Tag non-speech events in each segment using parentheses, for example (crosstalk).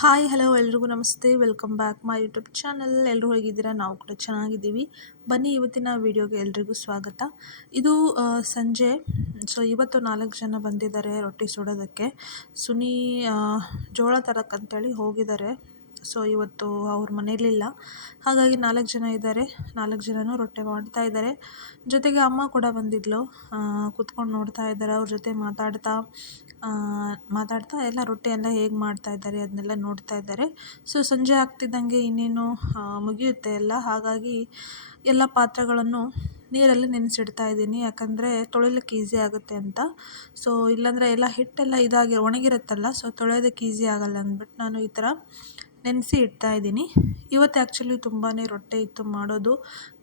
Hi hello ಎಲ್ರಿಗೂ ನಮಸ್ತೆ. Welcome back my YouTube channel ಎಲ್ಲರೂ ಹೇಗಿದ್ದೀರಾ? ನಾವು ಕೂಡ ಚೆನ್ನಾಗಿದ್ದೀವಿ. ಬನ್ನಿ ಇವತ್ತಿನ ವಿಡಿಯೋಗೆ ಎಲ್ರಿಗೂ ಸ್ವಾಗತ. ಇದು ಸಂಜೆ. ಸೊ ಇವತ್ತು ನಾಲ್ಕು ಜನ ಬಂದಿದ್ದಾರೆ ರೊಟ್ಟಿ ಸುಡೋದಕ್ಕೆ. ಸುನಿ ಜೋಳ ತರಕ್ಕಂತೇಳಿ ಹೋಗಿದ್ದಾರೆ. ಸೊ ಇವತ್ತು ಅವ್ರ ಮನೇಲಿಲ್ಲ ಹಾಗಾಗಿ ನಾಲ್ಕು ಜನ ಇದ್ದಾರೆ. ನಾಲ್ಕು ಜನನೂ ರೊಟ್ಟಿ ಮಾಡ್ತಾ ಇದ್ದಾರೆ. ಜೊತೆಗೆ ಅಮ್ಮ ಕೂಡ ಬಂದಿದ್ಲು. ಕುತ್ಕೊಂಡು ನೋಡ್ತಾ ಇದ್ದಾರೆ. ಅವ್ರ ಜೊತೆ ಮಾತಾಡ್ತಾ ಮಾತಾಡ್ತಾ ಎಲ್ಲ ರೊಟ್ಟಿ ಎಲ್ಲ ಹೇಗೆ ಮಾಡ್ತಾ ಇದ್ದಾರೆ ಅದನ್ನೆಲ್ಲ ನೋಡ್ತಾ ಇದ್ದಾರೆ. ಸೊ ಸಂಜೆ ಆಗ್ತಿದ್ದಂಗೆ ಇನ್ನೇನು ಮುಗಿಯುತ್ತೆ ಎಲ್ಲ. ಹಾಗಾಗಿ ಎಲ್ಲ ಪಾತ್ರೆಗಳನ್ನು ನೀರಲ್ಲಿ ನೆನೆಸಿಡ್ತಾ ಇದ್ದೀನಿ. ಯಾಕಂದರೆ ತೊಳಿಲಿಕ್ಕೆ ಈಸಿ ಆಗುತ್ತೆ ಅಂತ. ಸೊ ಇಲ್ಲಾಂದರೆ ಎಲ್ಲ ಹಿಟ್ಟೆಲ್ಲ ಇದಾಗಿ ಒಣಗಿರುತ್ತಲ್ಲ. ಸೊ ತೊಳೆಯೋದಕ್ಕೆ ಈಸಿ ಆಗಲ್ಲ ಅಂದ್ಬಿಟ್ಟು ನಾನು ಈ ಥರ ನೆನೆಸಿ ಇಡ್ತಾ ಇದ್ದೀನಿ. ಇವತ್ತು ಆ್ಯಕ್ಚುಲಿ ತುಂಬಾ ರೊಟ್ಟಿ ಇತ್ತು ಮಾಡೋದು.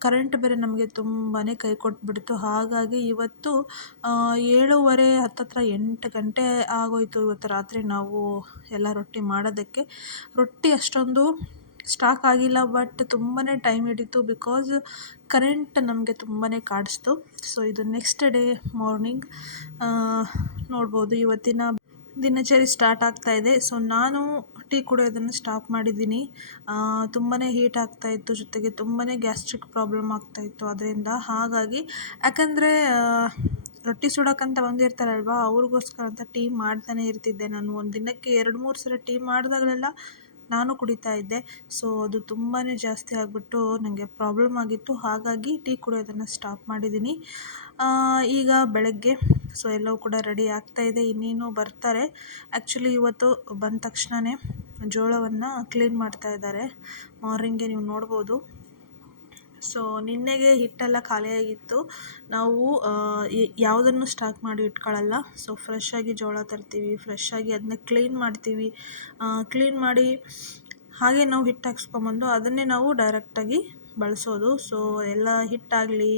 ಕರೆಂಟ್ ಬೇರೆ ನಮಗೆ ತುಂಬಾ ಕೈ ಕೊಟ್ಬಿಡ್ತು. ಹಾಗಾಗಿ ಇವತ್ತು ಏಳುವರೆ ಹತ್ತತ್ರ ಎಂಟು ಗಂಟೆ ಆಗೋಯ್ತು ಇವತ್ತು ರಾತ್ರಿ ನಾವು ಎಲ್ಲ ರೊಟ್ಟಿ ಮಾಡೋದಕ್ಕೆ. ರೊಟ್ಟಿ ಅಷ್ಟೊಂದು ಸ್ಟಾಕ್ ಆಗಿಲ್ಲ ಬಟ್ ತುಂಬಾ ಟೈಮ್ ಹಿಡಿತು ಬಿಕಾಸ್ ಕರೆಂಟ್ ನಮಗೆ ತುಂಬಾ ಕಾಡಿಸ್ತು. ಸೊ ಇದು ನೆಕ್ಸ್ಟ್ ಡೇ ಮಾರ್ನಿಂಗ್ ನೋಡ್ಬೋದು. ಇವತ್ತಿನ ದಿನಚರಿ ಸ್ಟಾರ್ಟ್ ಆಗ್ತಾ ಇದೆ. ಸೊ ನಾನು ಟೀ ಕುಡಿಯೋದನ್ನು ಸ್ಟಾಪ್ ಮಾಡಿದ್ದೀನಿ. ತುಂಬಾ ಹೀಟ್ ಆಗ್ತಾ ಇತ್ತು, ಜೊತೆಗೆ ತುಂಬಾ ಗ್ಯಾಸ್ಟ್ರಿಕ್ ಪ್ರಾಬ್ಲಮ್ ಆಗ್ತಾ ಇತ್ತು ಅದರಿಂದ. ಹಾಗಾಗಿ, ಯಾಕಂದರೆ ರೊಟ್ಟಿ ಸುಡೋಕ್ಕಂತ ಬಂದಿರ್ತಾರಲ್ವಾ, ಅವ್ರಿಗೋಸ್ಕರ ಅಂತ ಟೀ ಮಾಡ್ತಾನೆ ಇರ್ತಿದ್ದೆ ನಾನು. ಒಂದು ದಿನಕ್ಕೆ ಎರಡು ಮೂರು ಸಲ ಟೀ ಮಾಡಿದಾಗಲೆಲ್ಲ ನಾನು ಕುಡಿತಾ ಇದ್ದೆ. ಸೊ ಅದು ತುಂಬಾ ಜಾಸ್ತಿ ಆಗಿಬಿಟ್ಟು ನನಗೆ ಪ್ರಾಬ್ಲಮ್ ಆಗಿತ್ತು. ಹಾಗಾಗಿ ಟೀ ಕುಡಿಯೋದನ್ನು ಸ್ಟಾಪ್ ಮಾಡಿದ್ದೀನಿ. ಈಗ ಬೆಳಗ್ಗೆ ಸೊ ಎಲ್ಲವೂ ಕೂಡ ರೆಡಿ ಆಗ್ತಾ ಇದೆ. ಇನ್ನೇನು ಬರ್ತಾರೆ. ಆ್ಯಕ್ಚುಲಿ ಇವತ್ತು ಬಂದ ತಕ್ಷಣವೇ ಜೋಳವನ್ನು ಕ್ಲೀನ್ ಮಾಡ್ತಾ ಇದ್ದಾರೆ. ಮಾರ್ನಿಂಗೆ ನೀವು ನೋಡ್ಬೋದು. ಸೊ ನಿನ್ನೆಗೆ ಹಿಟ್ಟೆಲ್ಲ ಖಾಲಿಯಾಗಿತ್ತು. ನಾವು ಯಾವುದನ್ನು ಸ್ಟಾಕ್ ಮಾಡಿ ಇಟ್ಕೊಳ್ಳಲ್ಲ. ಸೊ ಫ್ರೆಶ್ಶಾಗಿ ಜೋಳ ತರ್ತೀವಿ ಫ್ರೆಶ್ ಆಗಿ ಅದನ್ನ ಕ್ಲೀನ್ ಮಾಡ್ತೀವಿ. ಕ್ಲೀನ್ ಮಾಡಿ ಹಾಗೆ ನಾವು ಹಿಟ್ಟು ಹಾಕ್ಸ್ಕೊಂಬಂದು ಅದನ್ನೇ ನಾವು ಡೈರೆಕ್ಟಾಗಿ ಬಳಸೋದು. ಸೊ ಎಲ್ಲ ಹಿಟ್ಟಾಗಲಿ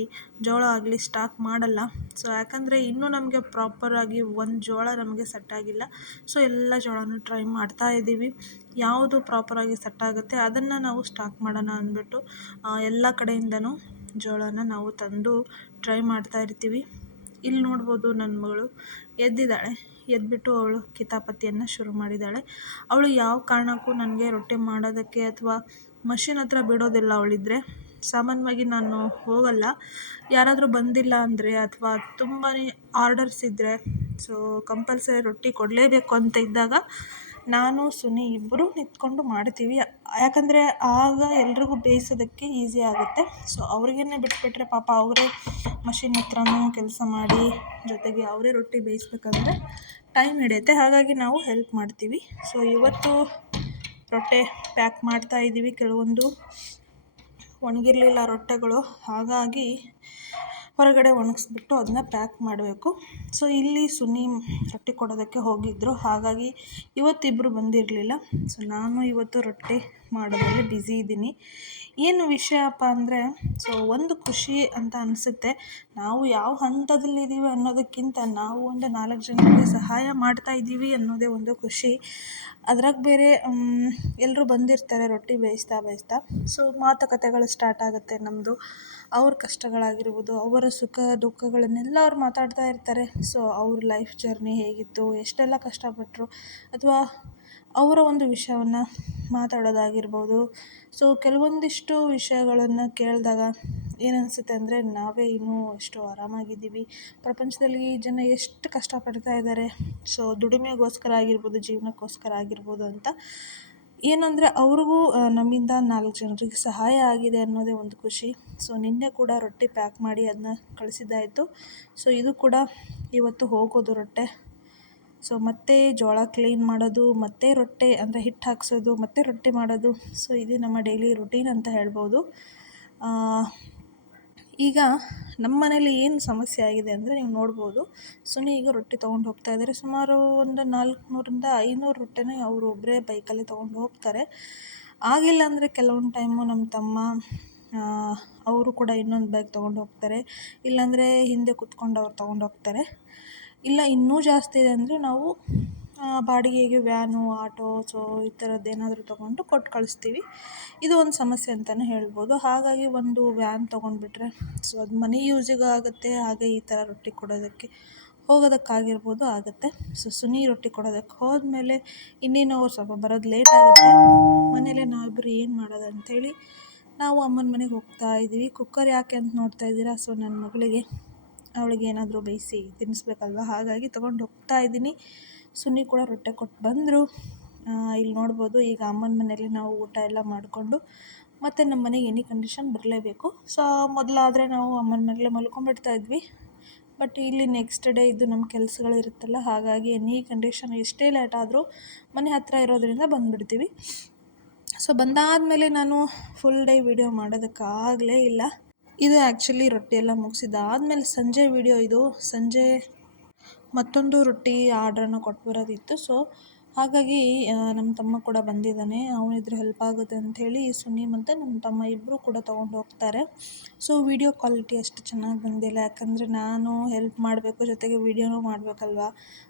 ಜೋಳ ಆಗಲಿ ಸ್ಟಾಕ್ ಮಾಡಲ್ಲ. ಸೊ ಯಾಕಂದರೆ ಇನ್ನೂ ನಮಗೆ ಪ್ರಾಪರಾಗಿ ಒಂದು ಜೋಳ ನಮಗೆ ಸೆಟ್ ಆಗಿಲ್ಲ. ಸೊ ಎಲ್ಲ ಜೋಳನೂ ಟ್ರೈ ಮಾಡ್ತಾ ಇದ್ದೀವಿ ಯಾವುದು ಪ್ರಾಪರಾಗಿ ಸೆಟ್ ಆಗುತ್ತೆ ಅದನ್ನು ನಾವು ಸ್ಟಾಕ್ ಮಾಡೋಣ ಅಂದ್ಬಿಟ್ಟು ಎಲ್ಲ ಕಡೆಯಿಂದನೂ ಜೋಳನ ನಾವು ತಂದು ಟ್ರೈ ಮಾಡ್ತಾ ಇರ್ತೀವಿ. ಇಲ್ಲಿ ನೋಡ್ಬೋದು ನನ್ನ ಮಗಳು ಎದ್ದಿದ್ದಾಳೆ. ಎದ್ಬಿಟ್ಟು ಅವಳು ಕಿತಾಪತಿಯನ್ನು ಶುರು ಮಾಡಿದ್ದಾಳೆ. ಅವಳು ಯಾವ ಕಾರಣಕ್ಕೂ ನನಗೆ ರೊಟ್ಟಿ ಮಾಡೋದಕ್ಕೆ ಅಥವಾ ಮಷಿನ್ ಹತ್ರ ಬಿಡೋದಿಲ್ಲ ಅವಳಿದ್ರೆ. ಸಾಮಾನ್ಯವಾಗಿ ನಾನು ಹೋಗಲ್ಲ. ಯಾರಾದರೂ ಬಂದಿಲ್ಲ ಅಂದರೆ ಅಥವಾ ತುಂಬಾ ಆರ್ಡರ್ಸ್ ಇದ್ದರೆ ಸೊ ಕಂಪಲ್ಸರಿ ರೊಟ್ಟಿ ಕೊಡಲೇಬೇಕು ಅಂತ ಇದ್ದಾಗ ನಾನು, ಸುನಿ ಇಬ್ಬರೂ ನಿಂತ್ಕೊಂಡು ಮಾಡ್ತೀವಿ. ಯಾಕಂದರೆ ಆಗ ಎಲ್ರಿಗೂ ಬೇಯಿಸೋದಕ್ಕೆ ಈಸಿ ಆಗುತ್ತೆ. ಸೊ ಅವ್ರಿಗೇನೆ ಬಿಟ್ಬಿಟ್ರೆ ಪಾಪ ಅವರೇ ಮಷಿನ್ ಹತ್ರನೂ ಕೆಲಸ ಮಾಡಿ, ಜೊತೆಗೆ ಅವರೇ ರೊಟ್ಟಿ ಬೇಯಿಸ್ಬೇಕಂದ್ರೆ ಟೈಮ್ ಹಿಡಿಯುತ್ತೆ. ಹಾಗಾಗಿ ನಾವು ಹೆಲ್ಪ್ ಮಾಡ್ತೀವಿ. ಸೊ ಇವತ್ತು ರೊಟ್ಟೆ ಪ್ಯಾಕ್ ಮಾಡ್ತಾ ಇದ್ದೀವಿ ಕೆಲವೊಂದು. ಒಣಗಿರಲಿಲ್ಲ ರೊಟ್ಟೆಗಳು. ಹಾಗಾಗಿ ಹೊರಗಡೆ ಒಣಗಿಸ್ಬಿಟ್ಟು ಅದನ್ನ ಪ್ಯಾಕ್ ಮಾಡಬೇಕು. ಸೊ, ಇಲ್ಲಿ ಸುನಿ ರೊಟ್ಟಿ ಕೊಡೋದಕ್ಕೆ ಹೋಗಿದ್ದರು ಹಾಗಾಗಿ ಇವತ್ತಿಬ್ಬರು ಬಂದಿರಲಿಲ್ಲ. ಸೊ, ನಾನು ಇವತ್ತು ರೊಟ್ಟಿ ಮಾಡೋದ್ರಲ್ಲಿ ಬ್ಯುಸಿ ಇದ್ದೀನಿ. ಏನು ವಿಷಯಪ್ಪ ಅಂದರೆ ಸೊ ಒಂದು ಖುಷಿ ಅಂತ ಅನಿಸುತ್ತೆ. ನಾವು ಯಾವ ಹಂತದಲ್ಲಿದ್ದೀವಿ ಅನ್ನೋದಕ್ಕಿಂತ ನಾವು ಒಂದು ನಾಲ್ಕು ಜನರಿಗೆ ಸಹಾಯ ಮಾಡ್ತಾ ಇದ್ದೀವಿ ಅನ್ನೋದೇ ಒಂದು ಖುಷಿ. ಅದ್ರಾಗ ಬೇರೆ ಎಲ್ಲರೂ ಬಂದಿರ್ತಾರೆ ರೊಟ್ಟಿ ಬೇಯಿಸ್ತಾ ಬೇಯಿಸ್ತಾ. ಸೊ ಮಾತುಕತೆಗಳು ಸ್ಟಾರ್ಟ್ ಆಗುತ್ತೆ ನಮ್ಮದು ಅವ್ರ ಕಷ್ಟಗಳಾಗಿರ್ಬೋದು, ಅವರ ಸುಖ ದುಃಖಗಳನ್ನೆಲ್ಲ ಅವ್ರು ಮಾತಾಡ್ತಾ ಇರ್ತಾರೆ. ಸೊ ಅವ್ರ ಲೈಫ್ ಜರ್ನಿ ಹೇಗಿತ್ತು, ಎಷ್ಟೆಲ್ಲ ಕಷ್ಟಪಟ್ಟರು ಅಥವಾ ಅವರ ಒಂದು ವಿಷಯವನ್ನು ಮಾತಾಡೋದಾಗಿರ್ಬೋದು. ಸೊ ಕೆಲವೊಂದಿಷ್ಟು ವಿಷಯಗಳನ್ನು ಕೇಳಿದಾಗ ಏನನ್ಸುತ್ತೆ ಅಂದರೆ, ನಾವೇ ಇನ್ನೂ ಎಷ್ಟು ಆರಾಮಾಗಿದ್ದೀವಿ. ಪ್ರಪಂಚದಲ್ಲಿ ಜನ ಎಷ್ಟು ಕಷ್ಟಪಡ್ತಾ ಇದ್ದಾರೆ. ಸೊ ದುಡಿಮೆಗೋಸ್ಕರ ಆಗಿರ್ಬೋದು, ಜೀವನಕ್ಕೋಸ್ಕರ ಆಗಿರ್ಬೋದು ಅಂತ. ಏನಂದರೆ, ಅವ್ರಿಗೂ ನಮ್ಮಿಂದ ನಾಲ್ಕು ಜನರಿಗೆ ಸಹಾಯ ಆಗಿದೆ ಅನ್ನೋದೇ ಒಂದು ಖುಷಿ. ಸೊ ನಿನ್ನೆ ಕೂಡ ರೊಟ್ಟಿ ಪ್ಯಾಕ್ ಮಾಡಿ ಅದನ್ನ ಕಳಿಸಿದ್ದಾಯಿತು. ಸೊ ಇದು ಕೂಡ ಇವತ್ತು ಹೋಗೋದು ರೊಟ್ಟೆ. ಸೊ ಮತ್ತೆ ಜೋಳ ಕ್ಲೀನ್ ಮಾಡೋದು, ಮತ್ತೆ ರೊಟ್ಟೆ ಅಂದರೆ ಹಿಟ್ಟು ಹಾಕ್ಸೋದು, ಮತ್ತೆ ರೊಟ್ಟಿ ಮಾಡೋದು. ಸೊ ಇದು ನಮ್ಮ ಡೈಲಿ ರುಟೀನ್ ಅಂತ ಹೇಳ್ಬೋದು. ಈಗ ನಮ್ಮ ಮನೇಲಿ ಏನು ಸಮಸ್ಯೆ ಆಗಿದೆ ಅಂದರೆ ನೀವು ನೋಡ್ಬೋದು. ಸುನಿ ಈಗ ರೊಟ್ಟಿ ತೊಗೊಂಡು ಹೋಗ್ತಾ ಇದ್ದಾರೆ ಸುಮಾರು ಒಂದು ನಾಲ್ಕುನೂರಿಂದ ಐನೂರು ರೊಟ್ಟಿನ ಅವರು ಒಬ್ಬರೇ ಬೈಕಲ್ಲಿ ತೊಗೊಂಡು ಹೋಗ್ತಾರೆ. ಆಗಿಲ್ಲ ಅಂದರೆ ಕೆಲವೊಂದು ಟೈಮು ನಮ್ಮ ತಮ್ಮ ಅವರು ಕೂಡ ಇನ್ನೊಂದು ಬೈಕ್ ತೊಗೊಂಡು ಹೋಗ್ತಾರೆ. ಇಲ್ಲಾಂದರೆ ಹಿಂದೆ ಕುತ್ಕೊಂಡು ಅವ್ರು ತೊಗೊಂಡು ಹೋಗ್ತಾರೆ. ಇಲ್ಲ, ಇನ್ನೂ ಜಾಸ್ತಿ ಇದೆ ಅಂದರೆ ನಾವು ಬಾಡಿಗೆಗೆ ವ್ಯಾನು, ಆಟೋ, ಸೊ, ಈ ಥರದ್ದು ಏನಾದರೂ ತೊಗೊಂಡು ಕೊಟ್ಟು ಕಳಿಸ್ತೀವಿ. ಇದು ಒಂದು ಸಮಸ್ಯೆ ಅಂತಲೇ ಹೇಳ್ಬೋದು. ಹಾಗಾಗಿ ಒಂದು ವ್ಯಾನ್ ತೊಗೊಂಡ್ಬಿಟ್ರೆ, ಸೊ, ಅದು ಮನೆ ಯೂಸಿಗೂ ಆಗುತ್ತೆ, ಹಾಗೆ ಈ ಥರ ರೊಟ್ಟಿ ಕೊಡೋದಕ್ಕೆ ಹೋಗೋದಕ್ಕಾಗಿರ್ಬೋದು, ಆಗುತ್ತೆ. ಸೊ, ಸುನಿ ರೊಟ್ಟಿ ಕೊಡೋದಕ್ಕೆ ಹೋದ್ಮೇಲೆ ಇನ್ನೇನು ಅವ್ರು ಸ್ವಲ್ಪ ಬರೋದು ಲೇಟ್ ಆಗುತ್ತೆ. ಮನೇಲೆ ನಾವಿಬ್ಬರು ಏನು ಮಾಡೋದು ಅಂಥೇಳಿ ನಾವು ಅಮ್ಮನ ಮನೆಗೆ ಹೋಗ್ತಾ ಇದ್ದೀವಿ. ಕುಕ್ಕರ್ ಯಾಕೆ ಅಂತ ನೋಡ್ತಾ ಇದ್ದೀರಾ? ಸೊ, ನನ್ನ ಮಗಳಿಗೆ. ಅವಳಿಗೆ ಏನಾದರೂ ಬೇಯಿಸಿ ತಿನ್ನಿಸ್ಬೇಕಲ್ವ? ಹಾಗಾಗಿ ತೊಗೊಂಡು ಹೋಗ್ತಾ ಇದ್ದೀನಿ. ಸುನಿ ಕೂಡ ರೊಟ್ಟೆ ಕೊಟ್ಟು ಬಂದರು. ಇಲ್ಲಿ ನೋಡ್ಬೋದು ಈಗ ಅಮ್ಮನ ಮನೇಲಿ ನಾವು ಊಟ ಎಲ್ಲ ಮಾಡಿಕೊಂಡು ಮತ್ತು ನಮ್ಮ ಮನೆಗೆ ಎನಿ ಕಂಡೀಷನ್ ಬರಲೇಬೇಕು. ಸೊ ಮೊದಲಾದರೆ ನಾವು ಅಮ್ಮನ ಮನೇಲೆ ಮಲ್ಕೊಂಡ್ಬಿಡ್ತಾ ಇದ್ವಿ. ಬಟ್ ಇಲ್ಲಿ ನೆಕ್ಸ್ಟ್ ಡೇ ಇದು ನಮ್ಮ ಕೆಲಸಗಳಿರುತ್ತಲ್ಲ ಹಾಗಾಗಿ ಎನಿ ಕಂಡೀಷನ್ ಎಷ್ಟೇ ಲೇಟ್ ಆದರೂ ಮನೆ ಹತ್ತಿರ ಇರೋದರಿಂದ ಬಂದುಬಿಡ್ತೀವಿ. ಸೊ ಬಂದಾದಮೇಲೆ ನಾನು ಫುಲ್ ಡೇ ವಿಡಿಯೋ ಮಾಡೋದಕ್ಕಾಗಲೇ ಇಲ್ಲ. ಇದು ಆ್ಯಕ್ಚುಲಿ ರೊಟ್ಟಿ ಎಲ್ಲ ಮುಗಿಸಿದಾದ್ಮೇಲೆ ಸಂಜೆ ವಿಡಿಯೋ ಇದು. ಸಂಜೆ ಮತ್ತೊಂದು ರೊಟ್ಟಿ ಆರ್ಡ್ರನ್ನು ಕೊಟ್ಟು ಬರೋದಿತ್ತು ಸೊ ಹಾಗಾಗಿ ನಮ್ಮ ತಮ್ಮ ಕೂಡ ಬಂದಿದ್ದಾನೆ. ಅವನಿದ್ರೆ ಹೆಲ್ಪ್ ಆಗುತ್ತೆ ಅಂಥೇಳಿ ಸುನಿ ಮತ್ತು ನಮ್ಮ ತಮ್ಮ ಇಬ್ಬರು ಕೂಡ ತೊಗೊಂಡು ಹೋಗ್ತಾರೆ. ಸೊ ವಿಡಿಯೋ ಕ್ವಾಲಿಟಿ ಅಷ್ಟು ಚೆನ್ನಾಗಿ ಬಂದಿಲ್ಲ. ಯಾಕಂದರೆ ನಾನು ಹೆಲ್ಪ್ ಮಾಡಬೇಕು ಜೊತೆಗೆ ವಿಡಿಯೋನೂ ಮಾಡಬೇಕಲ್ವ?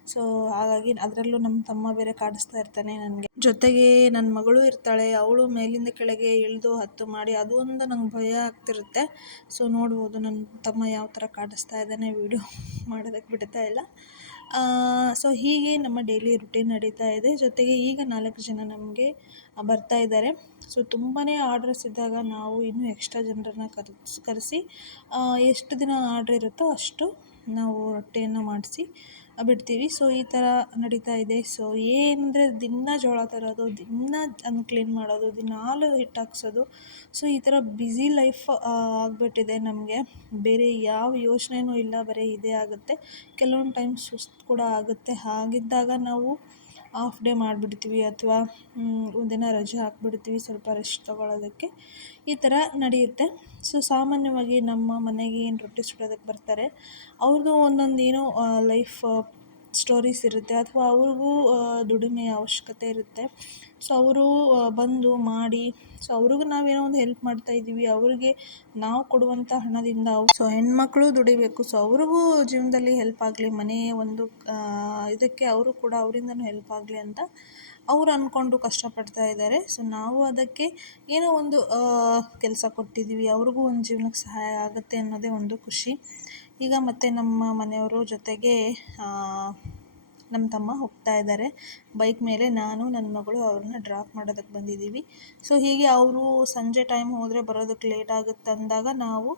ಸೊ ಹಾಗಾಗಿ ಅದರಲ್ಲೂ ನಮ್ಮ ತಮ್ಮ ಬೇರೆ ಕಾಡಿಸ್ತಾ ಇರ್ತಾನೆ ನನಗೆ. ಜೊತೆಗೆ ನನ್ನ ಮಗಳು ಇರ್ತಾಳೆ. ಅವಳು ಮೇಲಿಂದ ಕೆಳಗೆ ಇಳಿದು ಹತ್ತು ಮಾಡಿ ಅದು ಒಂದು ನಂಗೆ ಭಯ ಆಗ್ತಿರುತ್ತೆ. ಸೊ ನೋಡ್ಬೋದು ನನ್ನ ತಮ್ಮ ಯಾವ ಥರ ಕಾಡಿಸ್ತಾ ಇದ್ದಾನೆ ವಿಡಿಯೋ (laughs) ಮಾಡೋದಕ್ಕೆ ಬಿಡ್ತಾ ಇಲ್ಲ. ಸೊ ಹೀಗೆ ನಮ್ಮ ಡೈಲಿ ರುಟೀನ್ ನಡೀತಾ ಇದೆ. ಜೊತೆಗೆ ಈಗ ನಾಲ್ಕು ಜನ ನಮಗೆ ಬರ್ತಾ ಇದ್ದಾರೆ. ಸೊ ತುಂಬಾ ಆರ್ಡರ್ಸ್ ಇದ್ದಾಗ ನಾವು ಇನ್ನೂ ಎಕ್ಸ್ಟ್ರಾ ಜನರನ್ನ ಕರೆಸಿ ಕರೆಸಿ ಎಷ್ಟು ದಿನ ಆರ್ಡ್ರ್ ಇರುತ್ತೋ ಅಷ್ಟು ನಾವು ರೊಟ್ಟಿಯನ್ನು ಮಾಡಿಸಿ ಬಿಡ್ತೀವಿ. ಸೊ ಈ ಥರ ನಡೀತಾ ಇದೆ. ಸೊ ಏನಂದರೆ ದಿನ ಜೋಳ ತರೋದು, ದಿನ ಅದನ್ನು ಕ್ಲೀನ್ ಮಾಡೋದು ದಿನಾಲು ಹಿಟ್ಟು ಹಾಕ್ಸೋದು. ಸೊ ಈ ಥರ ಬ್ಯುಸಿ ಲೈಫ್ ಆಗಿಬಿಟ್ಟಿದೆ ನಮಗೆ. ಬೇರೆ ಯಾವ ಯೋಚನೆಯೂ ಇಲ್ಲ, ಬರೀ ಇದೇ ಆಗುತ್ತೆ. ಕೆಲವೊಂದು ಟೈಮ್ ಸುಸ್ತು ಕೂಡ ಆಗುತ್ತೆ. ಹಾಗಿದ್ದಾಗ ನಾವು ಆಫ್ ಡೇ ಮಾಡಿಬಿಡ್ತೀವಿ ಅಥವಾ ಒಂದಿನ ರಜೆ ಹಾಕ್ಬಿಡ್ತೀವಿ ಸ್ವಲ್ಪ ರೆಸ್ಟ್ ತೊಗೊಳೋದಕ್ಕೆ. ಈ ಥರ ನಡೆಯುತ್ತೆ. ಸೊ ಸಾಮಾನ್ಯವಾಗಿ ನಮ್ಮ ಮನೆಗೆ ಏನು ರೊಟ್ಟಿ ಸುಡೋದಕ್ಕೆ ಬರ್ತಾರೆ ಅವ್ರದ್ದು ಒಂದೊಂದು ಏನೋ ಲೈಫ್ ಸ್ಟೋರೀಸ್ ಇರುತ್ತೆ ಅಥವಾ ಅವ್ರಿಗೂ ದುಡಿಮೆಯ ಅವಶ್ಯಕತೆ ಇರುತ್ತೆ. ಸೊ ಅವರು ಬಂದು ಮಾಡಿ ಸೊ ಅವ್ರಿಗೂ ನಾವೇನೋ ಒಂದು ಹೆಲ್ಪ್ ಮಾಡ್ತಾ ಇದ್ದೀವಿ. ಅವ್ರಿಗೆ ನಾವು ಕೊಡುವಂಥ ಹಣದಿಂದ ಸೊ ಹೆಣ್ಮಕ್ಳು ದುಡಿಬೇಕು. ಸೊ ಅವ್ರಿಗೂ ಜೀವನದಲ್ಲಿ ಹೆಲ್ಪ್ ಆಗಲಿ ಮನೆ ಒಂದು ಇದಕ್ಕೆ ಅವರು ಕೂಡ ಅವರಿಂದನೂ ಹೆಲ್ಪ್ ಆಗಲಿ ಅಂತ ಅವ್ರು ಅಂದ್ಕೊಂಡು ಕಷ್ಟಪಡ್ತಾ ಇದ್ದಾರೆ. ಸೊ ನಾವು ಅದಕ್ಕೆ ಏನೋ ಒಂದು ಕೆಲಸ ಕೊಟ್ಟಿದ್ದೀವಿ. ಅವ್ರಿಗೂ ಒಂದು ಜೀವನಕ್ಕೆ ಸಹಾಯ ಆಗುತ್ತೆ ಅನ್ನೋದೇ ಒಂದು ಖುಷಿ. ಈಗ ಮತ್ತೆ ನಮ್ಮ ಮನೆಯವರು ಜೊತೆಗೆ ನಮ್ಮ ತಮ್ಮ ಹೋಗ್ತಾ ಇದ್ದಾರೆ. ಬೈಕ್ ಮೇಲೆ ನಾನು, ನನ್ನ ಮಗಳು ಅವ್ರನ್ನ ಡ್ರಾಪ್ ಮಾಡೋದಕ್ಕೆ ಬಂದಿದ್ದೀವಿ. ಸೊ ಹೀಗೆ ಅವರು ಸಂಜೆ ಟೈಮ್ ಹೋದರೆ ಬರೋದಕ್ಕೆ ಲೇಟ್ ಆಗುತ್ತೆ ಅಂದಾಗ ನಾವು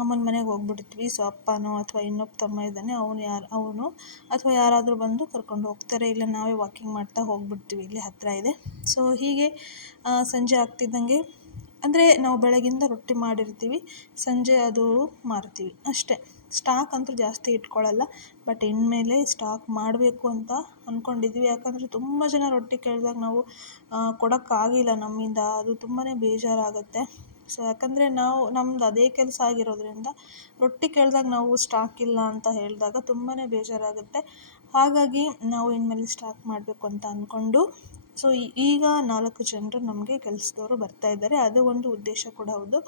ಅಮ್ಮನ ಮನೆಗೆ ಹೋಗ್ಬಿಡ್ತೀವಿ. ಸೊ ಅಪ್ಪನೋ ಅಥವಾ ಇನ್ನೊಬ್ಬ ತಮ್ಮ ಇದ್ದಾನೆ, ಅವನು ಯಾರು, ಅವನು ಅಥವಾ ಯಾರಾದರೂ ಬಂದು ಕರ್ಕೊಂಡು ಹೋಗ್ತಾರೆ. ಇಲ್ಲ ನಾವೇ ವಾಕಿಂಗ್ ಮಾಡ್ತಾ ಹೋಗ್ಬಿಡ್ತೀವಿ. ಇಲ್ಲಿ ಹತ್ತಿರ ಇದೆ. ಸೊ ಹೀಗೆ ಸಂಜೆ ಆಗ್ತಿದ್ದಂಗೆ, ಅಂದರೆ ನಾವು ಬೆಳಗಿಂದ ರೊಟ್ಟಿ ಮಾಡಿರ್ತೀವಿ. ಸಂಜೆ ಅದು ಮಾರ್ತೀವಿ. ಅಷ್ಟೇ. ಸ್ಟಾಕ್ ಅಂತೂ ಜಾಸ್ತಿ ಇಟ್ಕೊಳ್ಳಲ್ಲ ಬಟ್ ಇನ್ಮೇಲೆ ಸ್ಟಾಕ್ ಮಾಡಬೇಕು ಅಂತ ಅಂದ್ಕೊಂಡಿದ್ದೀವಿ ಯಾಕಂದರೆ ತುಂಬ ಜನ ರೊಟ್ಟಿ ಕೇಳಿದಾಗ ನಾವು ಕೊಡೋಕ್ಕಾಗಿಲ್ಲ ನಮ್ಮಿಂದ. ಅದು ತುಂಬಾ ಬೇಜಾರಾಗುತ್ತೆ. ಸೊ ಯಾಕಂದರೆ ನಾವು, ನಮ್ದು ಅದೇ ಕೆಲಸ ಆಗಿರೋದರಿಂದ ರೊಟ್ಟಿ ಕೇಳಿದಾಗ ನಾವು ಸ್ಟಾಕ್ ಇಲ್ಲ ಅಂತ ಹೇಳಿದಾಗ ತುಂಬಾ ಬೇಜಾರಾಗುತ್ತೆ. ಹಾಗಾಗಿ ನಾವು ಇನ್ಮೇಲೆ ಸ್ಟಾಕ್ ಮಾಡಬೇಕು ಅಂತ ಅಂದ್ಕೊಂಡು ಸೊ ಈಗ ನಾಲ್ಕು ಜನರು ನಮಗೆ ಕೆಲಸದವರು ಬರ್ತಾ ಇದ್ದಾರೆ. ಅದು ಒಂದು ಉದ್ದೇಶ ಕೂಡ ಹೌದು.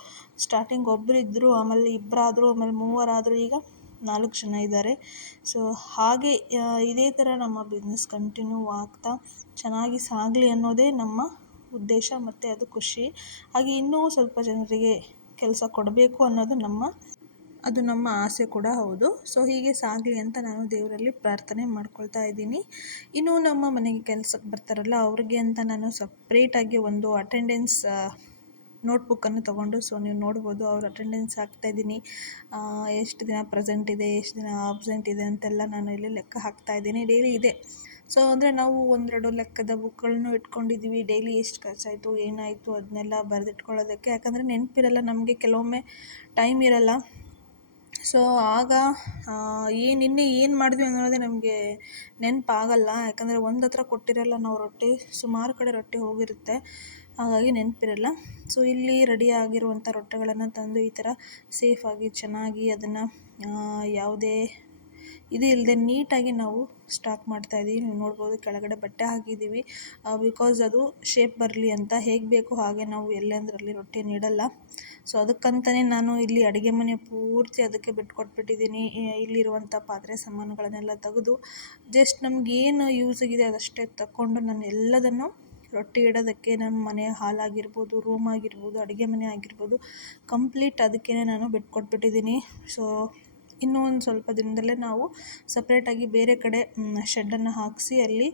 ಸ್ಟಾರ್ಟಿಂಗ್ ಒಬ್ಬರಿದ್ದರು ಆಮೇಲೆ ಇಬ್ಬರಾದರು ಆಮೇಲೆ ಮೂವರಾದರು, ಈಗ ನಾಲ್ಕು ಜನ ಇದ್ದಾರೆ. ಸೊ ಹಾಗೆ ಇದೇ ಥರ ನಮ್ಮ ಬಿಸ್ನೆಸ್ ಕಂಟಿನ್ಯೂ ಆಗ್ತಾ ಚೆನ್ನಾಗಿ ಸಾಗಲಿ ಅನ್ನೋದೇ ನಮ್ಮ ಉದ್ದೇಶ ಮತ್ತು ಅದು ಖುಷಿ. ಹಾಗೆ ಇನ್ನೂ ಸ್ವಲ್ಪ ಜನರಿಗೆ ಕೆಲಸ ಕೊಡಬೇಕು ಅನ್ನೋದು ನಮ್ಮ, ಅದು ನಮ್ಮ ಆಸೆ ಕೂಡ ಹೌದು. ಸೊ ಹೀಗೆ ಸಾಗಲಿ ಅಂತ ನಾನು ದೇವರಲ್ಲಿ ಪ್ರಾರ್ಥನೆ ಮಾಡ್ಕೊಳ್ತಾ ಇದ್ದೀನಿ. ಇನ್ನೂ ನಮ್ಮ ಮನೆಗೆ ಕೆಲಸಕ್ಕೆ ಬರ್ತಾರಲ್ಲ, ಅವ್ರಿಗೆ ಅಂತ ನಾನು ಸಪ್ರೇಟಾಗಿ ಒಂದು ಅಟೆಂಡೆನ್ಸ್ ನೋಟ್ಬುಕ್ಕನ್ನು ತೊಗೊಂಡು ಸೊ ನೀವು ನೋಡ್ಬೋದು ಅವ್ರ ಅಟೆಂಡೆನ್ಸ್ ಹಾಕ್ತಾಯಿದ್ದೀನಿ ಎಷ್ಟು ದಿನ ಪ್ರೆಸೆಂಟ್ ಇದೆ, ಎಷ್ಟು ದಿನ ಆಬ್ಸೆಂಟ್ ಇದೆ ಅಂತೆಲ್ಲ ನಾನು ಇಲ್ಲಿ ಲೆಕ್ಕ ಹಾಕ್ತಾ ಇದ್ದೀನಿ. ಡೈಲಿ ಇದೆ. ಸೊ ಅಂದರೆ ನಾವು ಒಂದೆರಡು ಲೆಕ್ಕದ ಬುಕ್ಗಳನ್ನು ಇಟ್ಕೊಂಡಿದ್ದೀವಿ ಡೈಲಿ ಎಷ್ಟು ಖರ್ಚಾಯಿತು, ಏನಾಯಿತು ಅದನ್ನೆಲ್ಲ ಬರೆದಿಟ್ಕೊಳ್ಳೋದಕ್ಕೆ. ಯಾಕಂದರೆ ನೆನಪಿರಲ್ಲ, ನಮಗೆ ಕೆಲವೊಮ್ಮೆ ಟೈಮ್ ಇರಲ್ಲ. ಸೊ ಆಗ ಏನು ನಿನ್ನೆ ಏನು ಮಾಡಿದ್ವಿ ಅನ್ನೋದೇ ನಮಗೆ ನೆನಪಾಗಲ್ಲ. ಯಾಕಂದರೆ ಒಂದು ಹತ್ರ ಕೊಟ್ಟಿರಲ್ಲ, ನಾವು ರೊಟ್ಟಿ. ಸುಮಾರು ಕಡೆ ರೊಟ್ಟಿ ಹೋಗಿರುತ್ತೆ. ಹಾಗಾಗಿ ನೆನಪಿರಲ್ಲ. ಸೊ ಇಲ್ಲಿ ರೆಡಿ ಆಗಿರುವಂಥ ರೊಟ್ಟಿಗಳನ್ನು ತಂದು ಈ ಥರ ಸೇಫಾಗಿ ಚೆನ್ನಾಗಿ ಅದನ್ನು ಯಾವುದೇ ಇದು ಇಲ್ಲದೆ ನೀಟಾಗಿ ನಾವು ಸ್ಟಾಕ್ ಮಾಡ್ತಾ ಇದ್ದೀವಿ ನೀವು ನೋಡ್ಬೋದು ಕೆಳಗಡೆ ಬಟ್ಟೆ ಹಾಕಿದ್ದೀವಿ. ಬಿಕಾಸ್ ಅದು ಶೇಪ್ ಬರಲಿ ಅಂತ ಹೇಗೆ ಬೇಕು ಹಾಗೆ ನಾವು ಎಲ್ಲೆಂದರಲ್ಲಿ ರೊಟ್ಟಿ ಇಡಲ್ಲ ಸೊ ಅದಕ್ಕಂತಲೇ ನಾನು ಇಲ್ಲಿ ಅಡುಗೆ ಮನೆ ಪೂರ್ತಿ ಅದಕ್ಕೆ ಬಿಟ್ಕೊಟ್ಬಿಟ್ಟಿದ್ದೀನಿ. ಇಲ್ಲಿರುವಂಥ ಪಾತ್ರೆ ಸಾಮಾನುಗಳನ್ನೆಲ್ಲ ತೆಗೆದು ಜಸ್ಟ್ ನಮಗೇನು ಆಗಿದೆ ಅದಷ್ಟೇ ತಗೊಂಡು ನಾನು ಎಲ್ಲದನ್ನು ರೊಟ್ಟಿ ಇಡೋದಕ್ಕೆ ನಮ್ಮ ಮನೆ ಹಾಲ್ ಆಗಿರ್ಬೋದು ರೂಮ್ ಆಗಿರ್ಬೋದು, ಅಡುಗೆ ಮನೆ ಆಗಿರ್ಬೋದು ಕಂಪ್ಲೀಟ್ ಅದಕ್ಕೇ ನಾನು ಬಿಟ್ಕೊಟ್ಬಿಟ್ಟಿದ್ದೀನಿ. ಸೊ ಇನ್ನೂ ಒಂದು ಸ್ವಲ್ಪ ದಿನದಲ್ಲೇ ನಾವು ಸಪ್ರೇಟಾಗಿ ಬೇರೆ ಕಡೆ ಶೆಡ್ಡನ್ನು ಹಾಕಿಸಿ ಅಲ್ಲಿ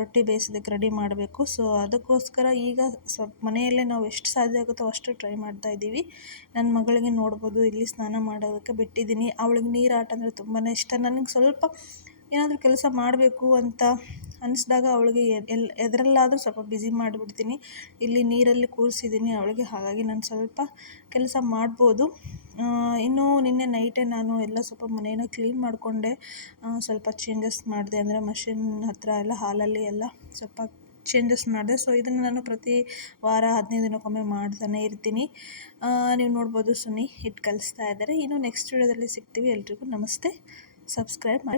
ರೊಟ್ಟಿ ಬೇಯಿಸೋದಕ್ಕೆ ರೆಡಿ ಮಾಡಬೇಕು. ಸೊ ಅದಕ್ಕೋಸ್ಕರ ಈಗ ಸ್ವಲ್ಪ ಮನೆಯಲ್ಲೇ ನಾವು ಎಷ್ಟು ಸಾಧ್ಯ ಆಗುತ್ತೋ ಅಷ್ಟು ಟ್ರೈ ಮಾಡ್ತಾ ಇದ್ದೀವಿ. ನನ್ನ ಮಗಳಿಗೆ ನೋಡ್ಬೋದು, ಇಲ್ಲಿ ಸ್ನಾನ ಮಾಡೋದಕ್ಕೆ ಬಿಟ್ಟಿದ್ದೀನಿ. ಅವಳಿಗೆ ನೀರು ಆಟ ಅಂದರೆ ತುಂಬಾ ಇಷ್ಟ. ನನಗೆ ಸ್ವಲ್ಪ ಏನಾದರೂ ಕೆಲಸ ಮಾಡಬೇಕು ಅಂತ ಅನಿಸಿದಾಗ ಅವಳಿಗೆ ಎಲ್, ಎದರಲ್ಲಾದರೂ ಸ್ವಲ್ಪ ಬ್ಯುಸಿ ಮಾಡಿಬಿಡ್ತೀನಿ. ಇಲ್ಲಿ ನೀರಲ್ಲಿ ಕೂರಿಸಿದ್ದೀನಿ ಅವಳಿಗೆ. ಹಾಗಾಗಿ ನಾನು ಸ್ವಲ್ಪ ಕೆಲಸ ಮಾಡ್ಬೋದು. ಇನ್ನೂ ನಿನ್ನೆ ನೈಟೇ ನಾನು ಎಲ್ಲ ಸ್ವಲ್ಪ ಮನೇನ ಕ್ಲೀನ್ ಮಾಡಿಕೊಂಡೆ. ಸ್ವಲ್ಪ ಚೇಂಜಸ್ ಮಾಡಿದೆ ಅಂದರೆ ಮಷಿನ್ ಹತ್ತಿರ ಎಲ್ಲ ಹಾಲಲ್ಲಿ ಎಲ್ಲ ಸ್ವಲ್ಪ ಚೇಂಜಸ್ ಮಾಡಿದೆ. ಸೊ ಇದನ್ನು ನಾನು ಪ್ರತಿ ವಾರ ಹದಿನೈದು ದಿನಕ್ಕೊಮ್ಮೆ ಮಾಡ್ತಾನೆ ಇರ್ತೀನಿ. ನೀವು ನೋಡ್ಬೋದು ಸುನಿ ಹಿಟ್ಟು ಕಲಿಸ್ತಾ ಇದ್ದಾರೆ. ಇನ್ನು ನೆಕ್ಸ್ಟ್ ವಿಡಿಯೋದಲ್ಲಿ ಸಿಗ್ತೀವಿ. ಎಲ್ರಿಗೂ ನಮಸ್ತೆ. ಸಬ್ಸ್ಕ್ರೈಬ್ ಮಾಡಿ.